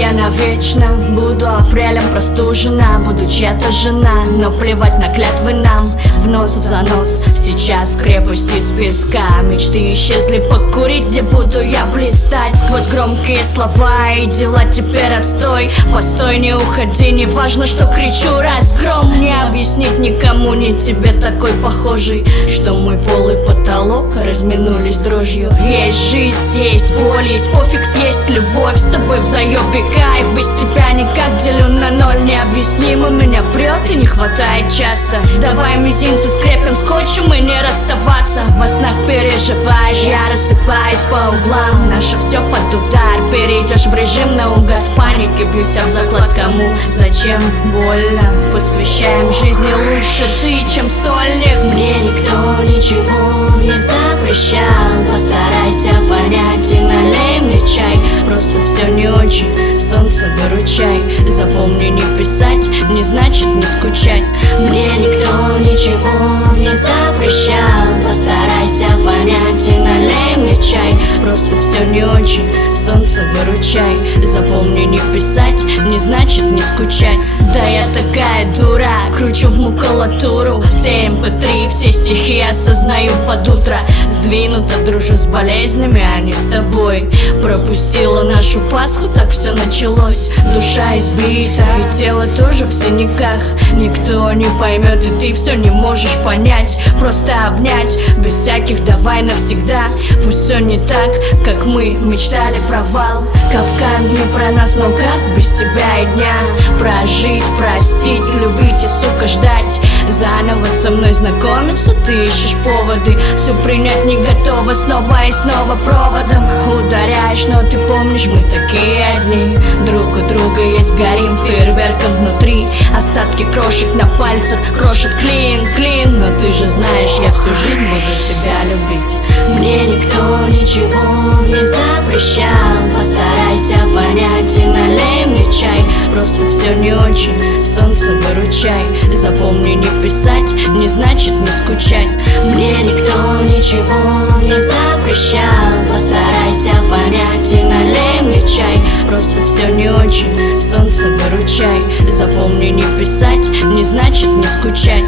я навечно буду апрелем простужена, буду чья-то жена, но плевать на клятвы нам. В нос в занос, сейчас крепость из песка. Мечты исчезли покурить, где буду я блистать. Сквозь громкие слова и дела теперь отстой. Постой, не уходи, не важно, что кричу разгром. Не объяснить никому, не тебе такой похожий, что мой пол и потолок разминулись дрожью. Есть жизнь, есть боль, есть пофиг, есть любовь. С тобой в заебе кайф, без тебя никак, делю на ноль. Необъяснимо меня прет и не хватает часто. Давай мизинцы скрепим скотчем и не расставаться. Во снах переживаешь, я рассыпаюсь по углам. Наше все под удар, перейдешь в режим наугад. В панике бьюсь об заклад, кому, зачем, больно. Посвящаем жизни лучше ты, чем стольник. Мне никто ничего не запрещал. Постарайся понять и налей мне чай. Просто все не очень, солнце выручай. Запомни, не писать не значит не скучать. Мне никто ничего не запрещал. Постарайся понять и налей мне чай. Просто все не очень, солнце выручай. Запомни, не писать не значит не скучать. Да я такая дура, кручу в макулатуру. Все mp3, все стихи осознаю под утро. Сдвинуто, дружу с болезнями, а не с тобой. Пропустила нашу Пасху, так все началось. Душа избита, и тело тоже в синяках. Никто не поймет, и ты все не можешь понять. Просто обнять, без всяких давай навсегда. Пусть все не так, как мы мечтали, провал. Капкан не про нас, но как без тебя и дня прожить, простить, любить и, сука, ждать. Заново со мной знакомиться, ты ищешь поводы. Все принять не готова, снова и снова проводом ударяешь, но ты помнишь, мы такие одни. Друг у друга есть, горим фейерверком внутри. Остатки крошек на пальцах крошит клин. Но ты же знаешь, я всю жизнь буду тебя любить. Мне никто ничего не запрещал. Постарайся понять и налей мне чай. Просто все не очень, солнце выручай. Запомни, не писать не значит не скучать. Мне никто ничего не запрещал. Постарайся понять и налей мне чай. Просто все не очень, солнце выручай. Запомни, не писать не значит не скучать.